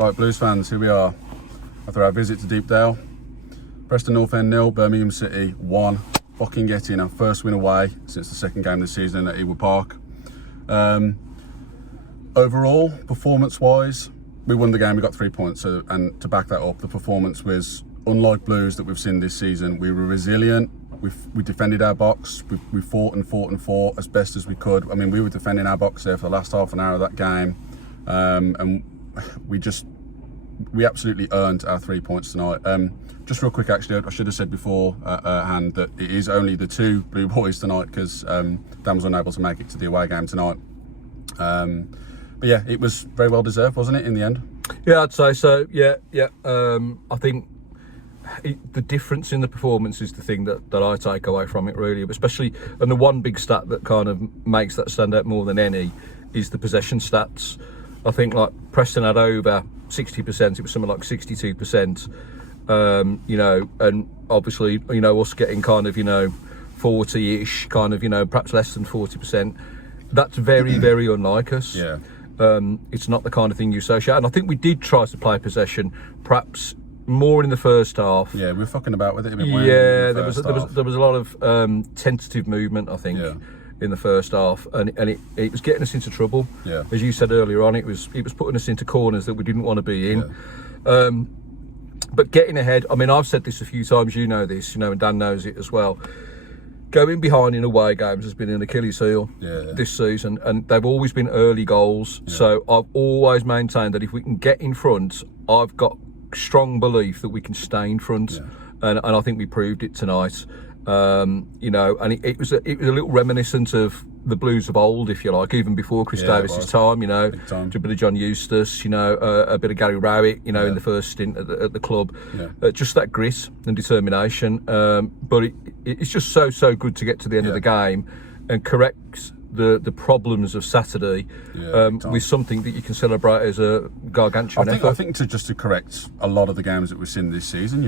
Right, Blues fans, here we are. After our visit to Deepdale, Preston North End 0, Birmingham City 1. Fucking getting our first win away since the second game this season at Ewood Park. Overall, performance-wise, we won the game, we got 3 points. And to back that up, the performance was unlike Blues that we've seen this season. We were resilient, we defended our box, we fought and fought as best as we could. I mean, we were defending our box there for the last half an hour of that game. And we absolutely earned our 3 points tonight. Just real quick, actually, I should have said before hand that it is only the two Blue boys tonight because Dan was unable to make it to the away game tonight. But yeah, it was very well deserved, wasn't it, in the end? Yeah, I'd say so. Yeah. I think the difference in the performance is the thing that I take away from it, really. Especially, and the one big stat that kind of makes that stand out more than any is the possession stats. I think like Preston had over 60%, it was something like 62%, and obviously, us getting kind of, 40-ish, kind of, perhaps less than 40%. That's very, very unlike us. Yeah. It's not the kind of thing you associate. And I think we did try to play possession, perhaps more in the first half. Yeah, we were fucking about with it a bit. Yeah, there was a lot of tentative movement, I think. Yeah. In the first half, and it was getting us into trouble. Yeah. As you said earlier on, it was putting us into corners that we didn't want to be in. Yeah. But getting ahead, I mean, I've said this a few times, you know this, and Dan knows it as well. Going behind in away games has been an Achilles heel this season, and they've always been early goals. Yeah. So I've always maintained that if we can get in front, I've got strong belief that we can stay in front, and I think we proved it tonight. And it was a little reminiscent of the Blues of old, if you like, even before Chris Davis's time. A bit of John Eustace, a bit of Gary Rowett, in the first stint at the club. Yeah. Just that grit and determination. But it's just so good to get to the end of the game and correct the problems of Saturday with something that you can celebrate as a gargantuan effort. I think to correct a lot of the games that we've seen this season,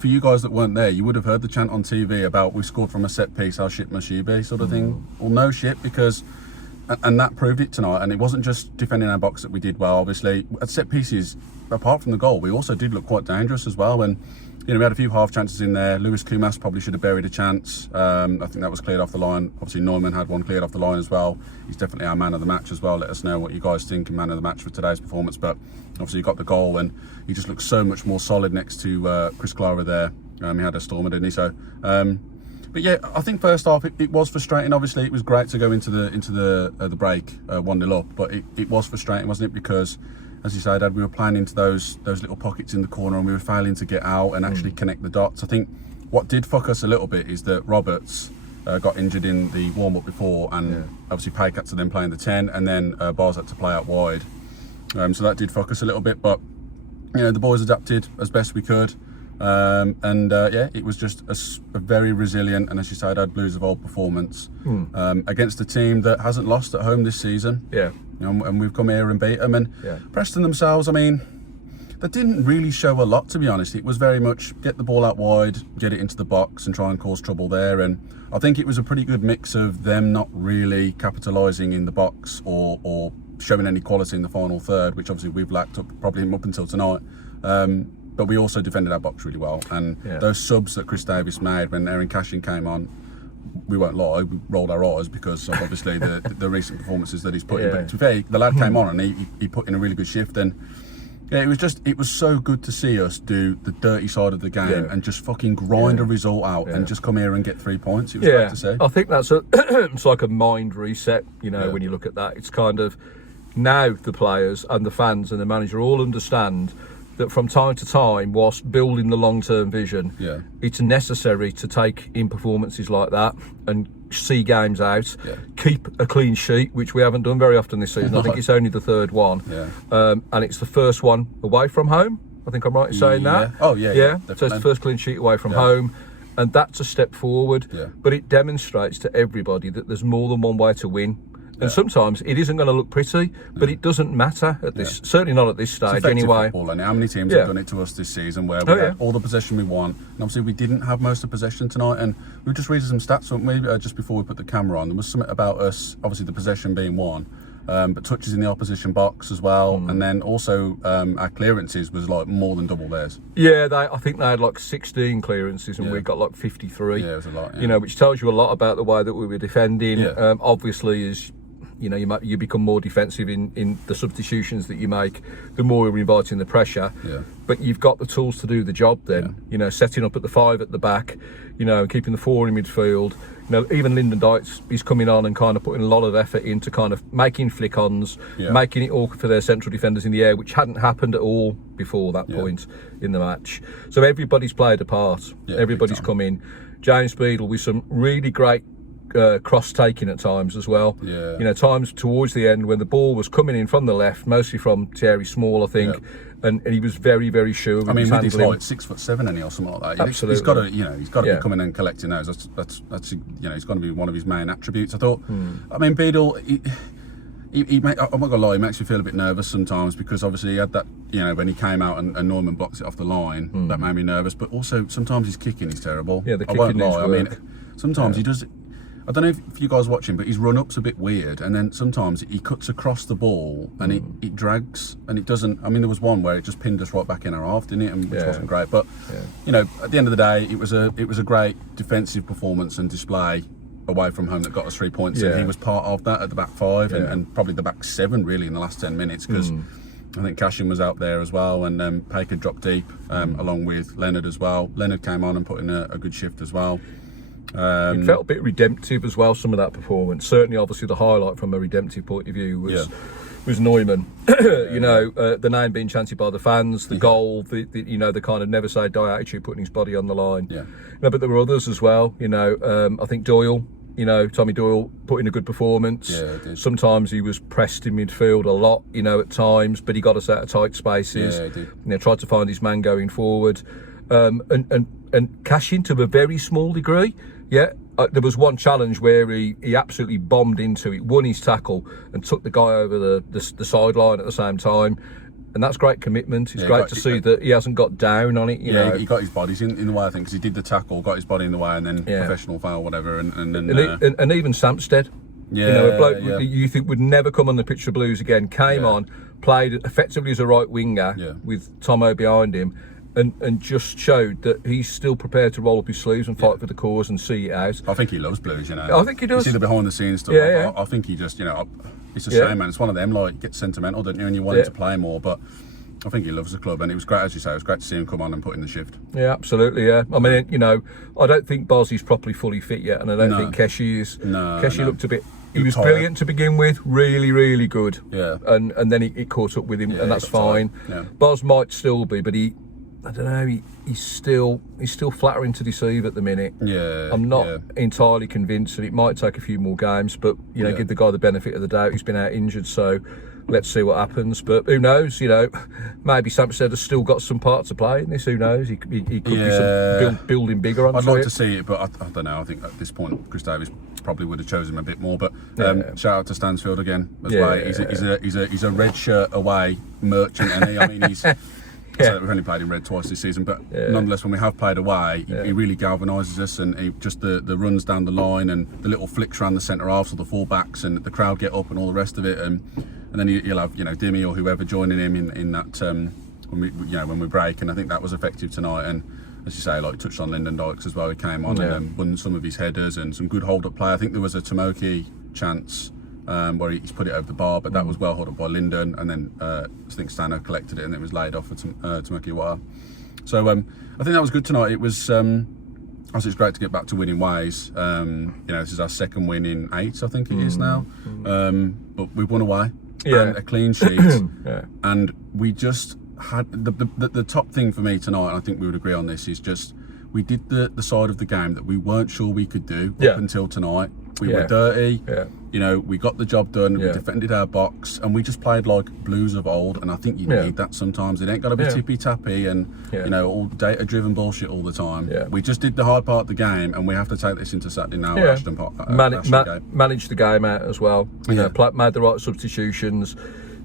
for you guys that weren't there, you would have heard the chant on TV about we scored from a set piece, how shit must you be, sort of thing. Well, no shit, because, and that proved it tonight, and it wasn't just defending our box that we did well, obviously. At set pieces, apart from the goal, we also did look quite dangerous as well, and we had a few half chances in there. Lewis Kumas probably should have buried a chance. I think that was cleared off the line. Obviously, Neumann had one cleared off the line as well. He's definitely our man of the match as well. Let us know what you guys think of man of the match for today's performance. But obviously, he got the goal, and he just looked so much more solid next to Chris Clara there. He had a stormer, didn't he? So, but yeah, I think first half it was frustrating. Obviously, it was great to go into the break 1-0 up, but it was frustrating, wasn't it? Because, as you said, Dad, we were playing into those little pockets in the corner, and we were failing to get out and actually connect the dots. I think what did fuck us a little bit is that Roberts got injured in the warm-up before, and obviously Payk had to then play in the 10, and then Bars had to play out wide. So that did fuck us a little bit, but the boys adapted as best we could. It was just a very resilient and, as you say, Dad, Blues of old performance against a team that hasn't lost at home this season. Yeah. And we've come here and beat them. And Preston themselves, I mean, they didn't really show a lot, to be honest. It was very much get the ball out wide, get it into the box and try and cause trouble there. And I think it was a pretty good mix of them not really capitalising in the box or showing any quality in the final third, which obviously we've lacked probably up until tonight. But we also defended our box really well. And those subs that Chris Davis made when Aaron Cashin came on, we won't lie, we rolled our eyes because of obviously the recent performances that he's put in. But to be fair, the lad came on and he put in a really good shift. And it was so good to see us do the dirty side of the game and just fucking grind a result out and just come here and get 3 points. It was great to see. I think that's it's like a mind reset, when you look at that. It's kind of now the players and the fans and the manager all understand that from time to time, whilst building the long-term vision, it's necessary to take in performances like that and see games out, keep a clean sheet, which we haven't done very often this season. I think it's only the third one, and it's the first one away from home. I think I'm right in saying that. Oh yeah. So it's the first clean sheet away from home, and that's a step forward. But it demonstrates to everybody that there's more than one way to win. And sometimes it isn't going to look pretty, but it doesn't matter at this. Certainly not at this stage, anyway. Football, and how many teams have done it to us this season, where we had all the possession we want, and obviously we didn't have most of possession tonight. And we were just reading some stats, weren't we, just before we put the camera on. There was something about us, obviously the possession being one, but touches in the opposition box as well, and then also our clearances was like more than double theirs. Yeah, I think they had like 16 clearances, and we got like 53. Yeah, it was a lot. Yeah. You know, which tells you a lot about the way that we were defending. Yeah. Obviously, as you know, you become more defensive in the substitutions that you make, the more you're inviting the pressure. Yeah. But you've got the tools to do the job then. Yeah. You know, setting up at the 5 at the back, you know, keeping the 4 in midfield. You know, even Lyndon Dykes is coming on and kind of putting a lot of effort into kind of making flick-ons, making it awkward for their central defenders in the air, which hadn't happened at all before that point in the match. So everybody's played a part. Everybody's come in. James Beadle with some really great cross-taking at times as well. Yeah. You know, times towards the end when the ball was coming in from the left, mostly from Thierry Small, I think. And he was very, very sure. I mean, with his height, 6'7", and or something like that. Absolutely. He's got to, he's got to be coming and collecting those. That's he's going to be one of his main attributes. I thought. I mean, Beadle, I'm not gonna lie, he makes me feel a bit nervous sometimes because obviously he had that, when he came out and Norman blocks it off the line, that made me nervous. But also sometimes his kicking is terrible. Yeah, the I kicking won't needs lie. work. I mean, sometimes he does. I don't know if you guys watch him, but his run-up's a bit weird, and then sometimes he cuts across the ball and it drags, and it doesn't. I mean, there was one where it just pinned us right back in our half, didn't it? And which wasn't great. But at the end of the day, it was a great defensive performance and display away from home that got us 3 points, and he was part of that at the back 5 and probably the back 7 really in the last 10 minutes because I think Cashin was out there as well, and Paker dropped deep along with Leonard as well. Leonard came on and put in a good shift as well. It felt a bit redemptive as well, some of that performance. Certainly, obviously, the highlight from a redemptive point of view was Neumann. The name being chanted by the fans, the goal, the kind of never say die attitude, putting his body on the line. Yeah. But there were others as well. I think Doyle. Tommy Doyle put in a good performance. Yeah, he did. Sometimes he was pressed in midfield a lot, at times, but he got us out of tight spaces. Yeah, he did. Tried to find his man going forward. And Cashin to a very small degree. Yeah, there was one challenge where he absolutely bombed into it, won his tackle, and took the guy over the sideline at the same time. And that's great commitment. It's great to see that he hasn't got down on it. He got his bodies in the way, I think, because he did the tackle, got his body in the way, and then professional foul, whatever. And even Sampstead, a bloke you think would never come on the pitch for Blues again, came on, played effectively as a right winger with Tomo behind him. And just showed that he's still prepared to roll up his sleeves and fight for the cause and see it out. I think he loves Blues, I think he does. You see the behind the scenes stuff. I think he just, it's a shame, man. It's one of them, like, get sentimental, don't you? And you want him to play more, but I think he loves the club, and it was great, as you say, it was great to see him come on and put in the shift. Yeah, absolutely, yeah. I mean, I don't think Bozzy's properly fully fit yet, and I don't think Keshi is. Keshi looked a bit. He was brilliant to begin with, really, really good. Yeah. And then it caught up with him, and that's fine. Yeah. Boz might still be, but I don't know. He's still flattering to deceive at the minute. Yeah, I'm not entirely convinced, and it might take a few more games. But give the guy the benefit of the doubt. He's been out injured, so let's see what happens. But who knows? Maybe Sampstead has still got some part to play in this. Who knows? He could be some building bigger onto I'd like it. to see it, but I don't know. I think at this point, Chris Davies probably would have chosen him a bit more. But shout out to Stansfield again as well. He's a red shirt away merchant, and I mean he's. So we've only played in red twice this season, but nonetheless, when we have played away, he really galvanises us, and he just the runs down the line and the little flicks around the centre halves or the full backs, and the crowd get up and all the rest of it, and then you'll have Dimmy or whoever joining him in that when we break, and I think that was effective tonight. And as you say, like touched on Lyndon Dykes as well, he came on and won some of his headers and some good hold up play. I think there was a Tomoki chance. Where he's put it over the bar, but that was well held up by Lyndon, and then I think Stanner collected it and it was laid off for Tomoki Wara. So I think that was good tonight. It was obviously it's great to get back to winning ways. This is our second win in 8, I think it is now. But we won away, and a clean sheet, and we just had the top thing for me tonight, and I think we would agree on this, is just we did the side of the game that we weren't sure we could do up until tonight. We were dirty. We got the job done. We defended our box, and we just played like Blues of old. And I think you need that sometimes. It ain't got to be tippy tappy and all data driven bullshit all the time. We just did the hard part of the game, and we have to take this into Saturday now. Manage the game out as well. Made the right substitutions.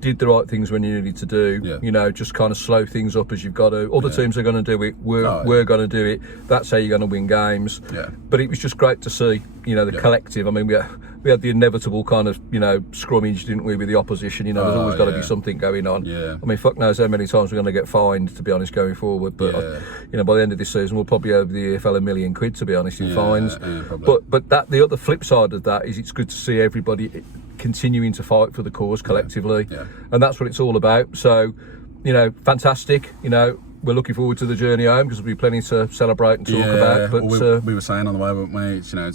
did the right things when you needed to do. Yeah. You know, just kind of slow things up as you've got to. Other teams are going to do it. We're going to do it. That's how you're going to win games. Yeah. But it was just great to see, you know, the collective. I mean, we had the inevitable kind of, you know, scrummage, didn't we, with the opposition? You know, there's always got to be something going on. Yeah. I mean, fuck knows how many times we're going to get fined, to be honest, going forward. But you know, by the end of this season, we'll probably owe the EFL $1 million, to be honest, in fines. But that the other flip side of that is it's good to see everybody continuing to fight for the cause collectively, and that's what it's all about. So, you know, fantastic. You know, we're looking forward to the journey home because there'll be plenty to celebrate and talk about. But we were saying on the way, weren't we? It's, you know,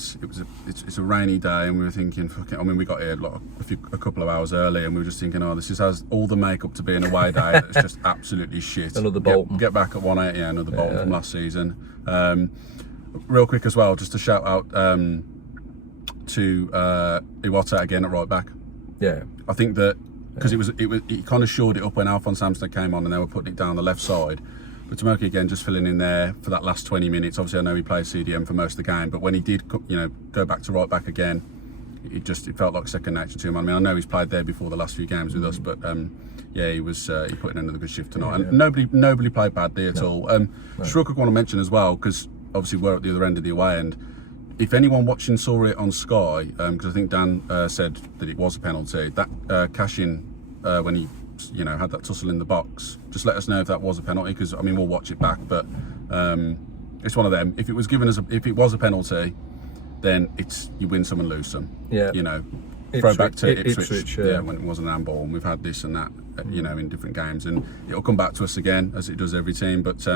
it's a rainy day, and we were thinking, fuck it. I mean, we got here a couple of hours early, and we were just thinking, oh, this has all the makeup to be an away day. It's just absolutely shit. Another Bolton. Get back at 1-8, another Bolton from last season. Real quick as well, just to shout out to Iwata again at right back. Yeah, I think that because it kind of shored it up when Alphonse Samson came on and they were putting it down the left side. But Tomoki again just filling in there for that last 20 minutes. Obviously, I know he played CDM for most of the game, but when he did, you know, go back to right back again, it felt like second nature to him. I mean, I know he's played there before the last few games with us, but yeah, he put in another good shift tonight, and nobody played badly at all. Just real quick, I want to mention as well, because obviously we're at the other end of the away end. If anyone watching saw it on Sky, because I think Dan said that it was a penalty, that cash-in when he, you know, had that tussle in the box, just let us know if that was a penalty, because I mean, we'll watch it back, but it's one of them. If it was given if it was a penalty, then it's you win some and lose some. Yeah, you know, throw back to Ipswich, when it wasn't an handball, and we've had this and that, you know, in different games, and it'll come back to us again as it does every team. But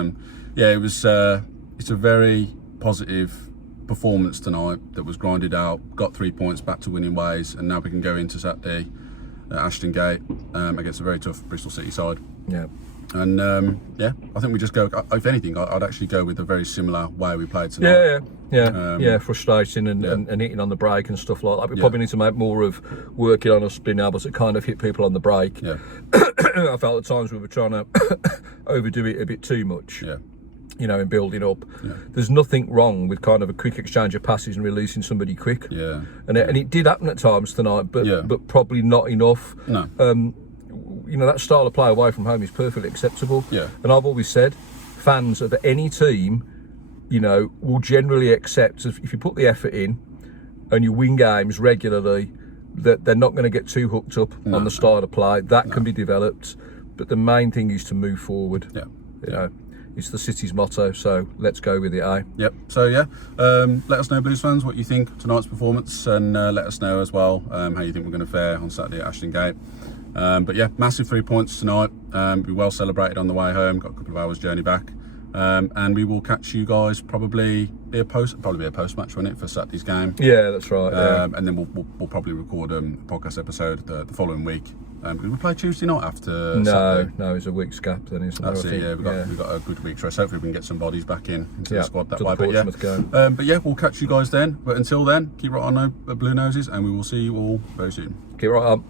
yeah, it was it's a very positive performance tonight that was grinded out, got 3 points back to winning ways, and now we can go into Saturday at Ashton Gate against a very tough Bristol City side. Yeah. And yeah, I think we just go, if anything, I'd actually go with a very similar way we played tonight. Yeah, frustrating and hitting on the break and stuff like that. We probably need to make more of working on us being able to kind of hit people on the break. I felt at times we were trying to overdo it a bit too much. You know, in building up. There's nothing wrong with kind of a quick exchange of passes and releasing somebody quick. And it did happen at times tonight, but probably not enough. No. You know, that style of play away from home is perfectly acceptable. And I've always said, fans of any team, you know, will generally accept if you put the effort in and you win games regularly, that they're not going to get too hooked up on the style of play. That can be developed, but the main thing is to move forward. You know. It's the city's motto, so let's go with it, eh? Yep. So yeah, let us know, Blues fans, what you think of tonight's performance, and let us know as well how you think we're going to fare on Saturday at Ashton Gate. But yeah, massive 3 points tonight. Be well celebrated on the way home. Got a couple of hours journey back, and we will catch you guys probably be a post match, won't it, for Saturday's game? Yeah, that's right. And then we'll probably record a podcast episode the following week. We play Tuesday night after Saturday. No, it's a week's gap then, isn't it? That's it, yeah. We've got a good week's rest. Hopefully we can get some bodies back into the squad that way. But yeah, we'll catch you guys then. But until then, keep right on Blue Noses, and we will see you all very soon. Keep right on.